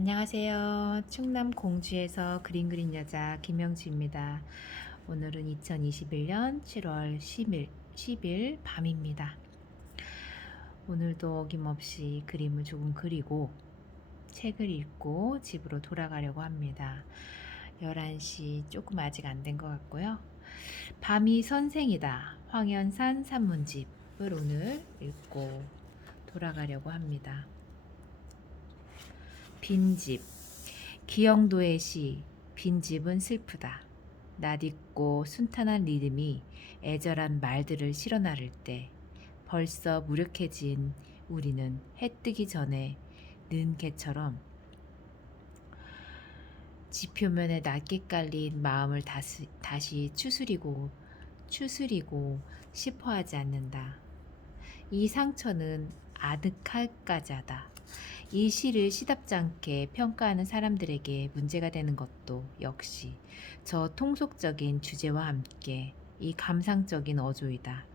안녕하세요. 충남 공주에서 그림 그린 여자 김영주입니다. 오늘은 2021년 7월 10일 밤입니다. 오늘도 어김없이 그림을 조금 그리고 책을 읽고 집으로 돌아가려고 합니다. 11시 조금 아직 안 된 것 같고요. 밤이 선생이다. 황현산 산문집을 오늘 읽고 돌아가려고 합니다. 빈집. 기영도의 시 빈집은 슬프다. 낯익고 순탄한 리듬이 애절한 말들을 실어 나를 때 벌써 무력해진 우리는 해 뜨기 전에 는 개처럼 지표면에 낮게 깔린 마음을 다시 추스리고 싶어 하지 않는다. 이 상처는 아득할까자다. 이 시를 시답지 않게 평가하는 사람들에게 문제가 되는 것도 역시 저 통속적인 주제와 함께 이 감상적인 어조이다.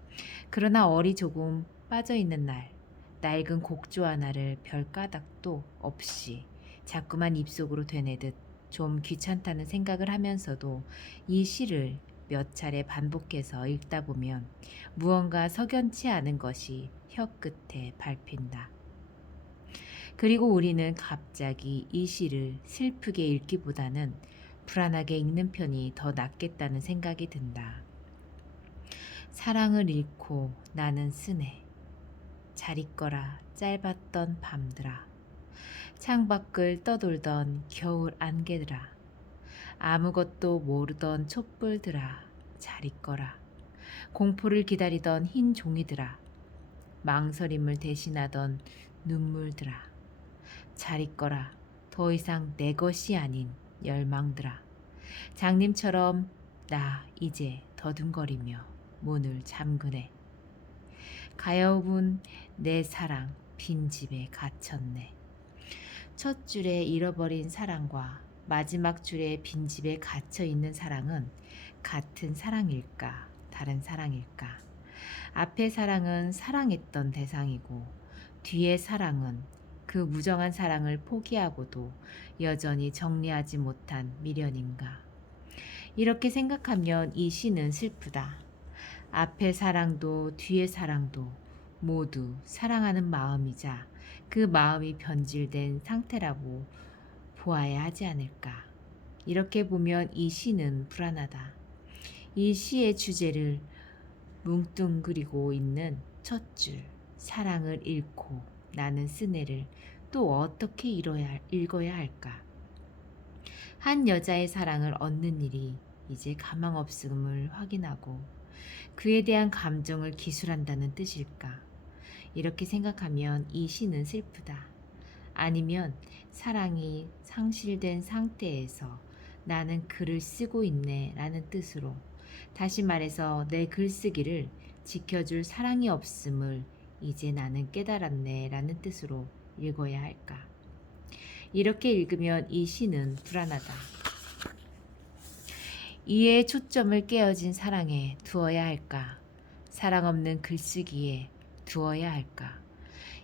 그러나 얼이 조금 빠져있는 날, 낡은 곡조 하나를 별 까닭도 없이 자꾸만 입속으로 되뇌듯 좀 귀찮다는 생각을 하면서도 이 시를 몇 차례 반복해서 읽다 보면 무언가 석연치 않은 것이 혀끝에 밟힌다. 그리고 우리는 갑자기 이 시를 슬프게 읽기보다는 불안하게 읽는 편이 더 낫겠다는 생각이 든다. 사랑을 잃고 나는 쓰네. 잘 있거라 짧았던 밤들아. 창밖을 떠돌던 겨울 안개들아. 아무것도 모르던 촛불들아. 잘 있거라. 공포를 기다리던 흰 종이들아. 망설임을 대신하던 눈물들아. 잘 있거라. 더 이상 내 것이 아닌 열망들아. 장님처럼 나 이제 더듬거리며 문을 잠그네. 가여운 내 사랑 빈집에 갇혔네. 첫 줄에 잃어버린 사랑과 마지막 줄에 빈집에 갇혀 있는 사랑은 같은 사랑일까 다른 사랑일까? 앞의 사랑은 사랑했던 대상이고 뒤의 사랑은 그 무정한 사랑을 포기하고도 여전히 정리하지 못한 미련인가. 이렇게 생각하면 이 시는 슬프다. 앞의 사랑도 뒤의 사랑도 모두 사랑하는 마음이자 그 마음이 변질된 상태라고 보아야 하지 않을까. 이렇게 보면 이 시는 불안하다. 이 시의 주제를 뭉뚱그리고 있는 첫 줄, 사랑을 잃고 나는 쓰네를 또 어떻게 읽어야 할까? 한 여자의 사랑을 얻는 일이 이제 가망없음을 확인하고 그에 대한 감정을 기술한다는 뜻일까? 이렇게 생각하면 이 시는 슬프다. 아니면 사랑이 상실된 상태에서 나는 글을 쓰고 있네 라는 뜻으로, 다시 말해서 내 글쓰기를 지켜줄 사랑이 없음을 이제 나는 깨달았네 라는 뜻으로 읽어야 할까? 이렇게 읽으면 이 시는 불안하다. 이에 초점을 깨어진 사랑에 두어야 할까? 사랑 없는 글쓰기에 두어야 할까?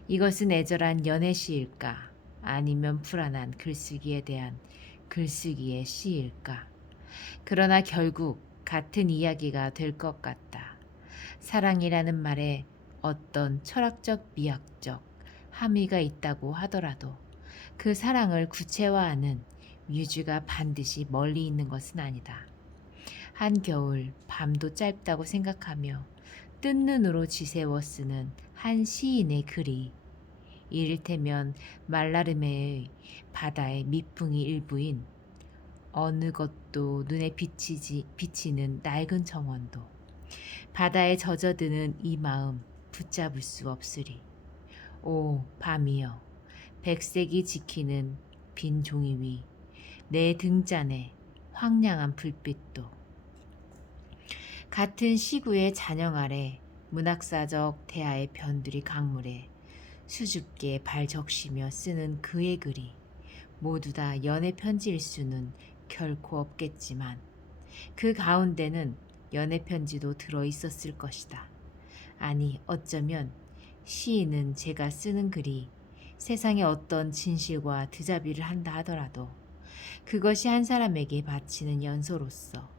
이것은 애절한 연애시일까? 아니면 불안한 글쓰기에 대한 글쓰기의 시일까? 그러나 결국 같은 이야기가 될 것 같다. 사랑이라는 말에 어떤 철학적 미학적 함의가 있다고 하더라도 그 사랑을 구체화하는 뮤즈가 반드시 멀리 있는 것은 아니다. 한겨울 밤도 짧다고 생각하며 뜬 눈으로 지새워 쓰는 한 시인의 글이 이를테면 말라름의 바다의 밑붕이 일부인 어느 것도 눈에 비치는 낡은 정원도 바다에 젖어드는 이 마음 붙잡을 수 없으리. 오 밤이여, 백색이 지키는 빈 종이 위 내 등잔에 황량한 불빛도 같은 시구의 잔영 아래 문학사적 대하의 변두리 강물에 수줍게 발 적시며 쓰는 그의 글이 모두 다 연애 편지일 수는 결코 없겠지만 그 가운데는 연애 편지도 들어 있었을 것이다. 아니 어쩌면 시인은 제가 쓰는 글이 세상에 어떤 진실과 드자비를 한다 하더라도 그것이 한 사람에게 바치는 연소로서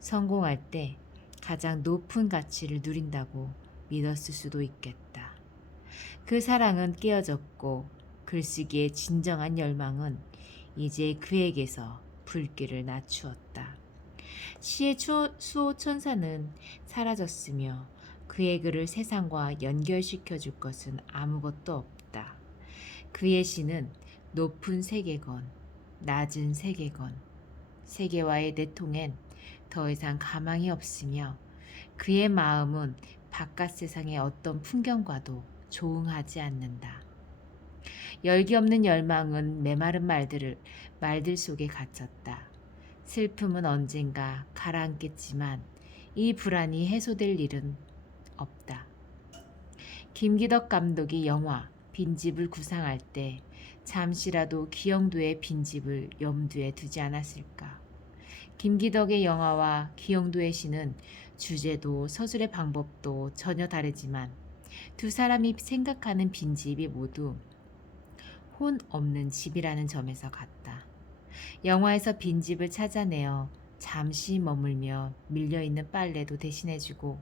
성공할 때 가장 높은 가치를 누린다고 믿었을 수도 있겠다. 그 사랑은 깨어졌고 글쓰기의 진정한 열망은 이제 그에게서 불길을 낮추었다. 시의 수호천사는 사라졌으며 그의 글을 세상과 연결시켜 줄 것은 아무것도 없다. 그의 시는 높은 세계관, 낮은 세계관, 세계와의 내통엔 더 이상 가망이 없으며 그의 마음은 바깥 세상의 어떤 풍경과도 조응하지 않는다. 열기 없는 열망은 메마른 말들 속에 갇혔다. 슬픔은 언젠가 가라앉겠지만 이 불안이 해소될 일은 없다. 김기덕 감독이 영화 빈집을 구상할 때 잠시라도 기영도의 빈집을 염두에 두지 않았을까. 김기덕의 영화와 기영도의 시는 주제도 서술의 방법도 전혀 다르지만 두 사람이 생각하는 빈집이 모두 혼 없는 집이라는 점에서 같다. 영화에서 빈집을 찾아내어 잠시 머물며 밀려있는 빨래도 대신해주고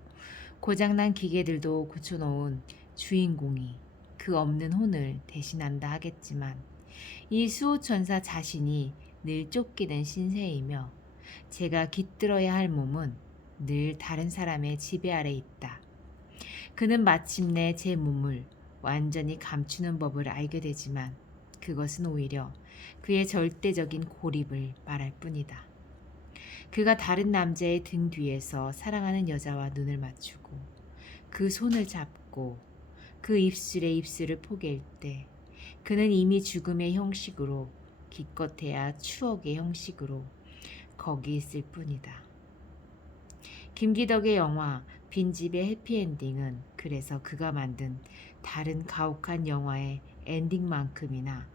고장난 기계들도 고쳐놓은 주인공이 그 없는 혼을 대신한다 하겠지만 이 수호천사 자신이 늘 쫓기는 신세이며 제가 깃들어야 할 몸은 늘 다른 사람의 지배 아래 있다. 그는 마침내 제 몸을 완전히 감추는 법을 알게 되지만 그것은 오히려 그의 절대적인 고립을 말할 뿐이다. 그가 다른 남자의 등 뒤에서 사랑하는 여자와 눈을 맞추고 그 손을 잡고 그 입술에 입술을 포갤 때 그는 이미 죽음의 형식으로 기껏해야 추억의 형식으로 거기 있을 뿐이다. 김기덕의 영화 빈집의 해피엔딩은 그래서 그가 만든 다른 가혹한 영화의 엔딩만큼이나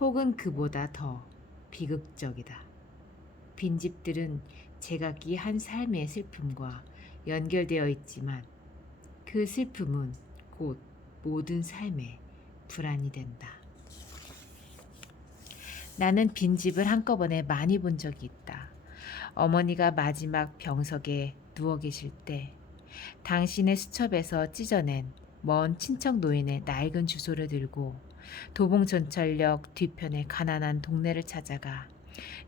혹은 그보다 더 비극적이다. 빈집들은 제각기 한 삶의 슬픔과 연결되어 있지만 그 슬픔은 곧 모든 삶의 불안이 된다. 나는 빈집을 한꺼번에 많이 본 적이 있다. 어머니가 마지막 병석에 누워 계실 때 당신의 수첩에서 찢어낸 먼 친척 노인의 낡은 주소를 들고 도봉전철역 뒤편의 가난한 동네를 찾아가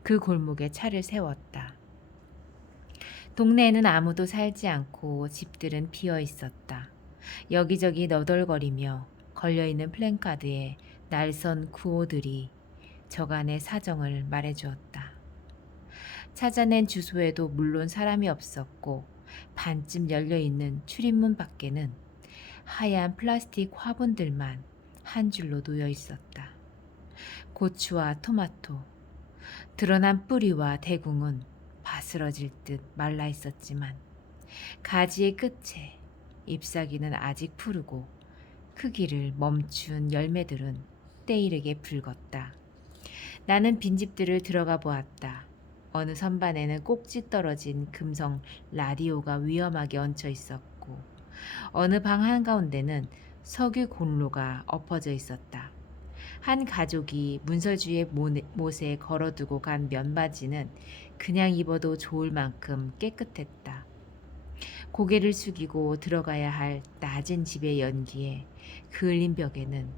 그 골목에 차를 세웠다. 동네에는 아무도 살지 않고 집들은 비어 있었다. 여기저기 너덜거리며 걸려있는 플랜카드에 날선 구호들이 저간의 사정을 말해주었다. 찾아낸 주소에도 물론 사람이 없었고 반쯤 열려있는 출입문 밖에는 하얀 플라스틱 화분들만 한 줄로 놓여 있었다. 고추와 토마토, 드러난 뿌리와 대궁은 바스러질 듯 말라 있었지만 가지의 끝에 잎사귀는 아직 푸르고 크기를 멈춘 열매들은 때이르게 붉었다. 나는 빈집들을 들어가 보았다. 어느 선반에는 꼭지 떨어진 금성 라디오가 위험하게 얹혀 있었고 어느 방 한가운데는 석유 곤로가 엎어져 있었다. 한 가족이 문설주의 못에 걸어두고 간 면바지는 그냥 입어도 좋을 만큼 깨끗했다. 고개를 숙이고 들어가야 할 낮은 집의 연기에 그을린 벽에는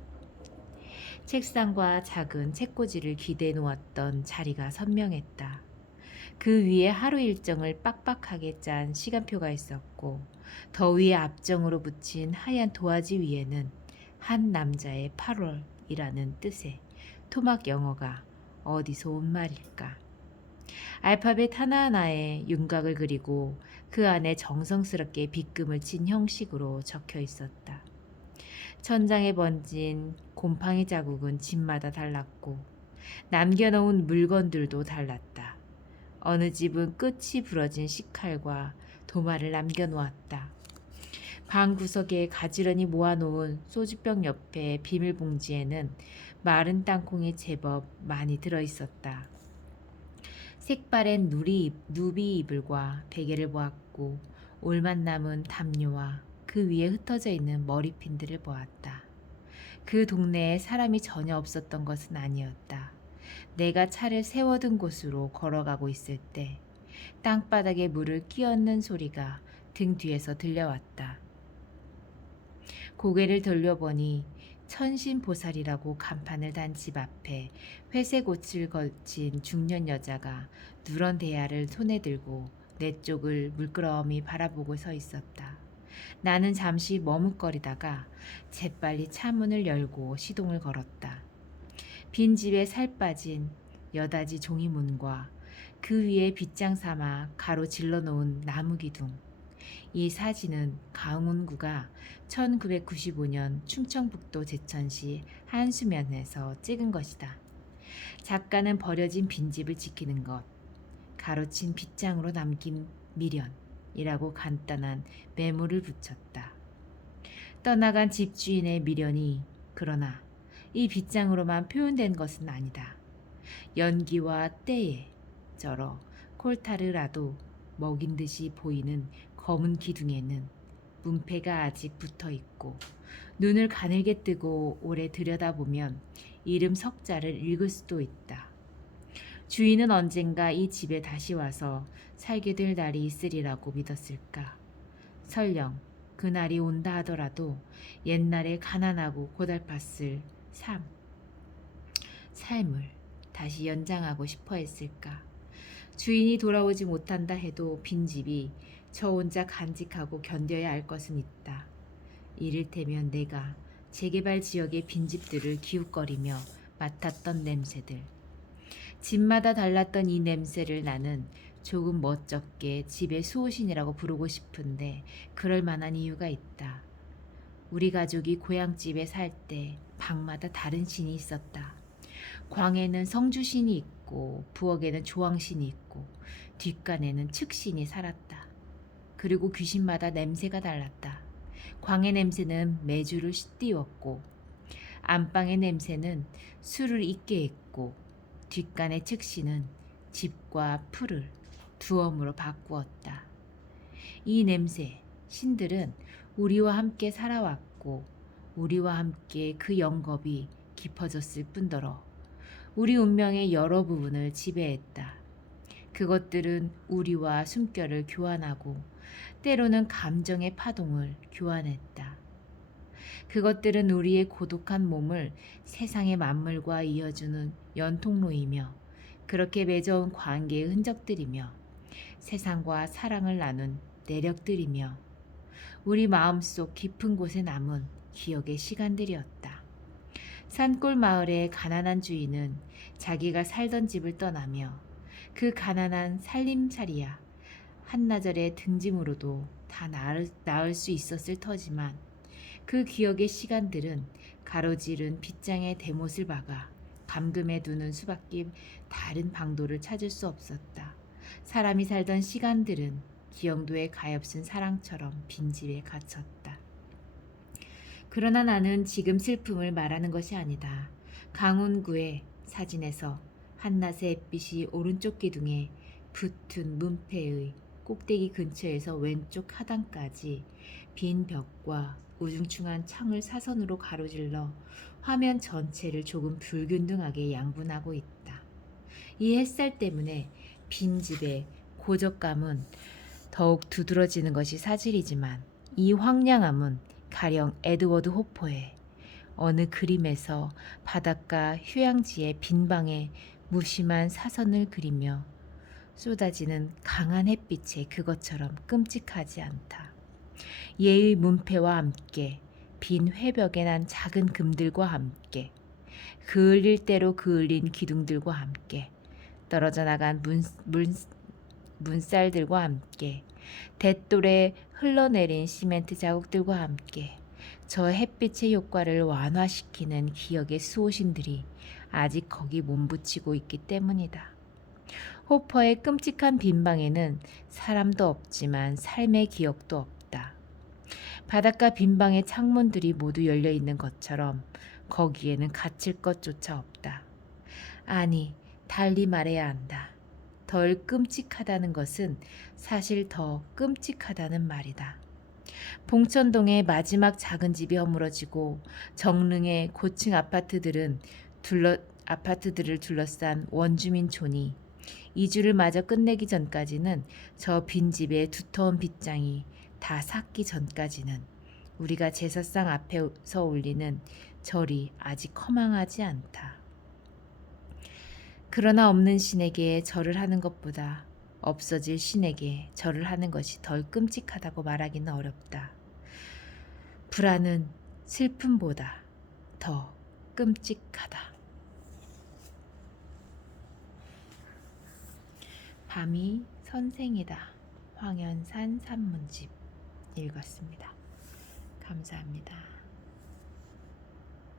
책상과 작은 책꽂이를 기대해 놓았던 자리가 선명했다. 그 위에 하루 일정을 빡빡하게 짠 시간표가 있었고 더 위에 앞정으로 붙인 하얀 도화지 위에는 한 남자의 8월이라는 뜻의 토막 영어가 어디서 온 말일까. 알파벳 하나하나에 윤곽을 그리고 그 안에 정성스럽게 빗금을 친 형식으로 적혀 있었다. 천장에 번진 곰팡이 자국은 집마다 달랐고 남겨놓은 물건들도 달랐다. 어느 집은 끝이 부러진 식칼과 도마를 남겨놓았다. 방 구석에 가지런히 모아놓은 소주병 옆에 비닐봉지에는 마른 땅콩이 제법 많이 들어있었다. 색바랜 누비 이불과 베개를 보았고 올만 남은 담요와 그 위에 흩어져 있는 머리핀들을 보았다. 그 동네에 사람이 전혀 없었던 것은 아니었다. 내가 차를 세워둔 곳으로 걸어가고 있을 때 땅바닥에 물을 끼얹는 소리가 등 뒤에서 들려왔다. 고개를 돌려보니 천신보살이라고 간판을 단 집 앞에 회색 옷을 걸친 중년 여자가 누런 대야를 손에 들고 내 쪽을 물끄러미 바라보고 서 있었다. 나는 잠시 머뭇거리다가 재빨리 차 문을 열고 시동을 걸었다. 빈집에 살 빠진 여닫이 종이문과 그 위에 빗장 삼아 가로 질러 놓은 나무 기둥. 이 사진은 강운구가 1995년 충청북도 제천시 한수면에서 찍은 것이다. 작가는 버려진 빈집을 지키는 것, 가로친 빗장으로 남긴 미련이라고 간단한 메모를 붙였다. 떠나간 집주인의 미련이 그러나 이 빗장으로만 표현된 것은 아니다. 연기와 때에 쩔어 콜타르라도 먹인 듯이 보이는 검은 기둥에는 문패가 아직 붙어 있고 눈을 가늘게 뜨고 오래 들여다보면 이름 석자를 읽을 수도 있다. 주인은 언젠가 이 집에 다시 와서 살게 될 날이 있으리라고 믿었을까? 설령 그날이 온다 하더라도 옛날에 가난하고 고달팠을 삶을 다시 연장하고 싶어 했을까? 주인이 돌아오지 못한다 해도 빈집이 저 혼자 간직하고 견뎌야 할 것은 있다. 이를테면 내가 재개발 지역의 빈집들을 기웃거리며 맡았던 냄새들. 집마다 달랐던 이 냄새를 나는 조금 멋쩍게 집의 수호신이라고 부르고 싶은데 그럴 만한 이유가 있다. 우리 가족이 고향집에 살 때 방마다 다른 신이 있었다. 광에는 성주신이 있고 부엌에는 조왕신이 있고 뒷간에는 측신이 살았다. 그리고 귀신마다 냄새가 달랐다. 광의 냄새는 매주를 띄웠고 안방의 냄새는 술을 잊게 했고 뒷간의 측신은 집과 풀을 두엄으로 바꾸었다. 이 냄새, 신들은 우리와 함께 살아왔고 우리와 함께 그 영겁이 깊어졌을 뿐더러 우리 운명의 여러 부분을 지배했다. 그것들은 우리와 숨결을 교환하고 때로는 감정의 파동을 교환했다. 그것들은 우리의 고독한 몸을 세상의 만물과 이어주는 연통로이며 그렇게 맺어온 관계의 흔적들이며 세상과 사랑을 나눈 내력들이며 우리 마음속 깊은 곳에 남은 기억의 시간들이었다. 산골 마을의 가난한 주인은 자기가 살던 집을 떠나며 그 가난한 살림살이야 한나절의 등짐으로도 다 나을 수 있었을 터지만 그 기억의 시간들은 가로지른 빗장에 대못을 박아 감금해 두는 수밖에 다른 방도를 찾을 수 없었다. 사람이 살던 시간들은 기영도의 가엾은 사랑처럼 빈집에 갇혔다. 그러나 나는 지금 슬픔을 말하는 것이 아니다. 강운구의 사진에서 한낮의 햇빛이 오른쪽 기둥에 붙은 문패의 꼭대기 근처에서 왼쪽 하단까지 빈 벽과 우중충한 창을 사선으로 가로질러 화면 전체를 조금 불균등하게 양분하고 있다. 이 햇살 때문에 빈집의 고적감은 더욱 두드러지는 것이 사실이지만 이 황량함은 가령 에드워드 호퍼의 어느 그림에서 바닷가 휴양지의 빈방에 무심한 사선을 그리며 쏟아지는 강한 햇빛에 그것처럼 끔찍하지 않다. 예의 문패와 함께 빈 회벽에 난 작은 금들과 함께 그을릴 대로 그을린 기둥들과 함께 떨어져 나간 문살들과 함께 댓돌에 흘러내린 시멘트 자국들과 함께 저 햇빛의 효과를 완화시키는 기억의 수호신들이 아직 거기 몸붙이고 있기 때문이다. 호퍼의 끔찍한 빈방에는 사람도 없지만 삶의 기억도 없다. 바닷가 빈방의 창문들이 모두 열려 있는 것처럼 거기에는 갇힐 것조차 없다. 아니, 달리 말해야 한다. 덜 끔찍하다는 것은 사실 더 끔찍하다는 말이다. 봉천동의 마지막 작은 집이 허물어지고 정릉의 고층 아파트들을 둘러싼 원주민촌이 이주를 마저 끝내기 전까지는 저 빈집의 두터운 빗장이 다 삭기 전까지는 우리가 제사상 앞에서 올리는 절이 아직 허망하지 않다. 그러나 없는 신에게 절을 하는 것보다 없어질 신에게 절을 하는 것이 덜 끔찍하다고 말하기는 어렵다. 불안은 슬픔보다 더 끔찍하다. 밤이 선생이다. 황현산 산문집 읽었습니다. 감사합니다.